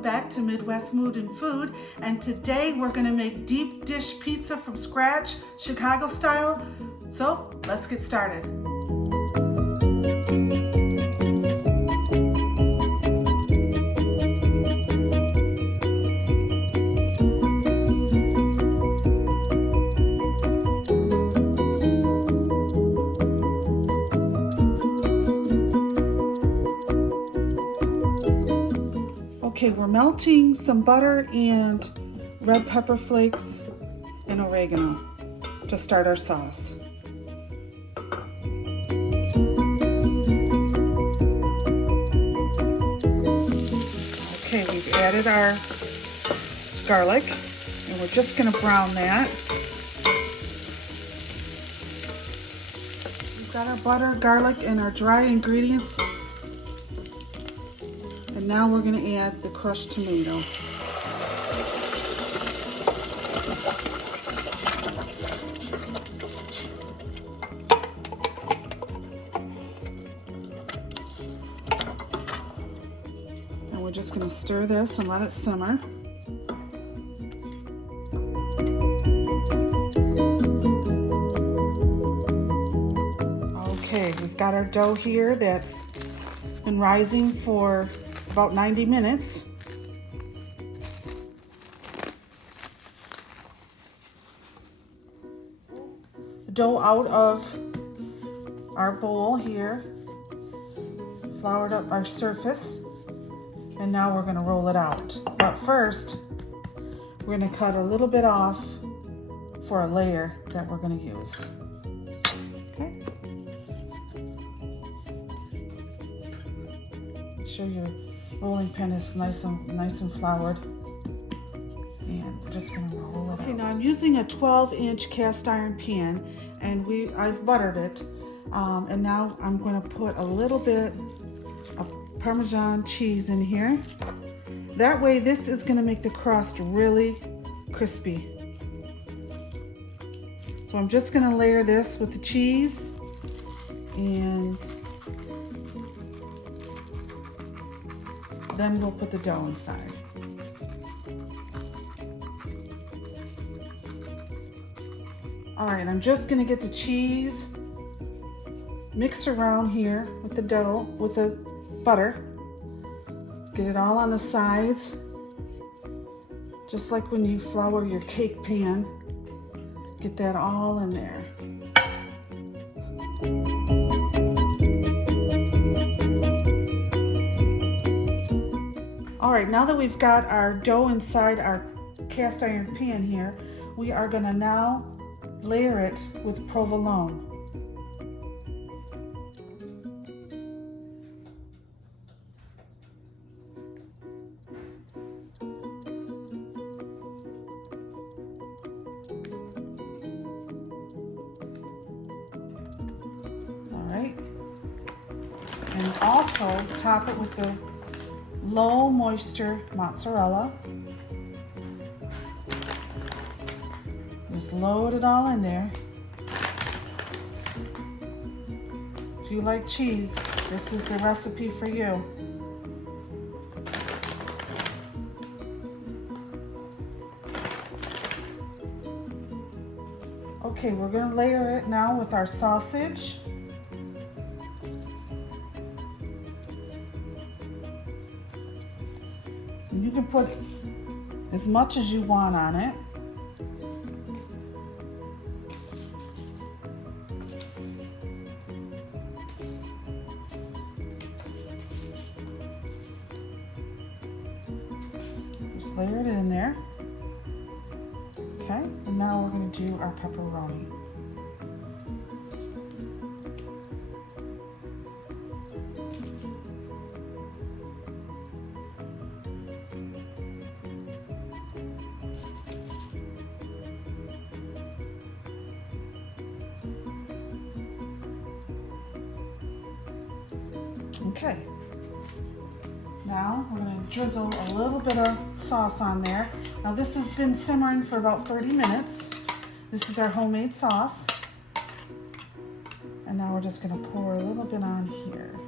welcome back to Midwest Mood and Food, and today we're going to make deep dish pizza from scratch, Chicago style. So let's get started. Okay, we're melting some butter and red pepper flakes and oregano to start our sauce. Okay, we've added our garlic and we're just going to brown that. We've got our butter, garlic, and our dry ingredients. And now we're going to add the crushed tomato. And we're just going to stir this and let it simmer. Okay, we've got our dough here that's been rising for about 90 minutes. The dough out of our bowl here, floured up our surface, and now we're going to roll it out. But first, we're going to cut a little bit off for a layer that we're going to use. Okay. Show your rolling pin is nice and floured, and we're just going to roll it. Okay, now I'm using a 12-inch cast iron pan, and I've buttered it, and now I'm going to put a little bit of Parmesan cheese in here. That way, this is going to make the crust really crispy. So I'm just going to layer this with the cheese, and then we'll put the dough inside. All right, I'm just gonna get the cheese mixed around here with the dough, with the butter. Get it all on the sides, just like when you flour your cake pan. Get that all in there. All right, now that we've got our dough inside our cast iron pan here, we are gonna now layer it with provolone. All right, and also top it with the low moisture mozzarella. Just load it all in there. If you like cheese, this is the recipe for you. Okay, we're going to layer it now with our sausage. You can put as much as you want on it. Just layer it in there. Okay, and now we're going to do our pepperoni. Okay, now we're going to drizzle a little bit of sauce on there. Now this has been simmering for about 30 minutes. This is our homemade sauce. And now we're just going to pour a little bit on here.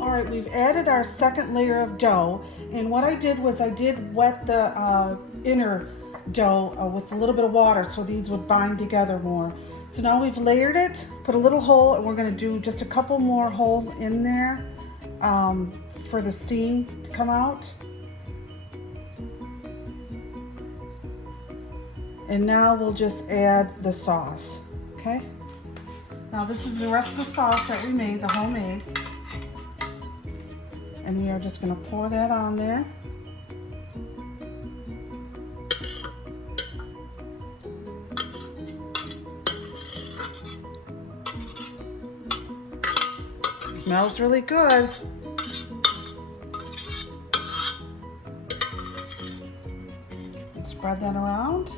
Alright, we've added our second layer of dough, and what I did was I did wet the inner dough with a little bit of water so these would bind together more. So now we've layered it, put a little hole, and we're going to do just a couple more holes in there for the steam to come out. And now we'll just add the sauce, okay? Now this is the rest of the sauce that we made, the homemade. And we are just going to pour that on there. Smells really good. And spread that around.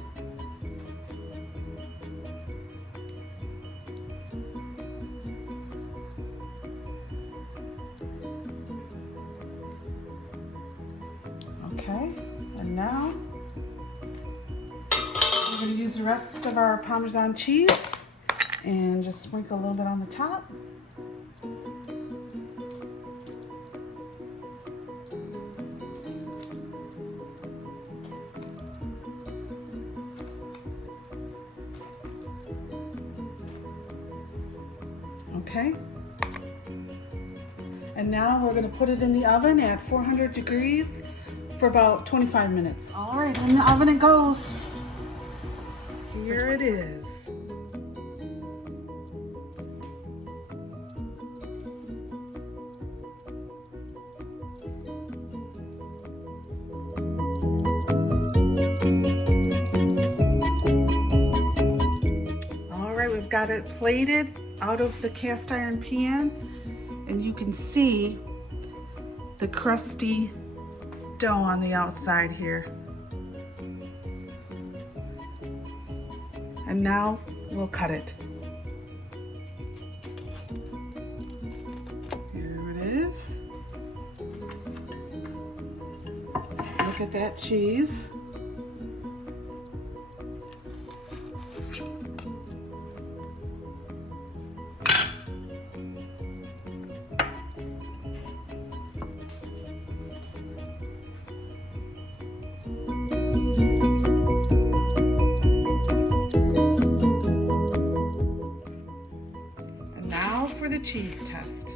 Okay, and now we're going to use the rest of our Parmesan cheese and just sprinkle a little bit on the top. Okay, and now we're going to put it in the oven at 400 degrees for about 25 minutes. All right, in the oven it goes. Here it is. All right, we've got it plated out of the cast iron pan, and you can see the crusty dough on the outside here. And now we'll cut it. Here it is. Look at that cheese. For the cheese test.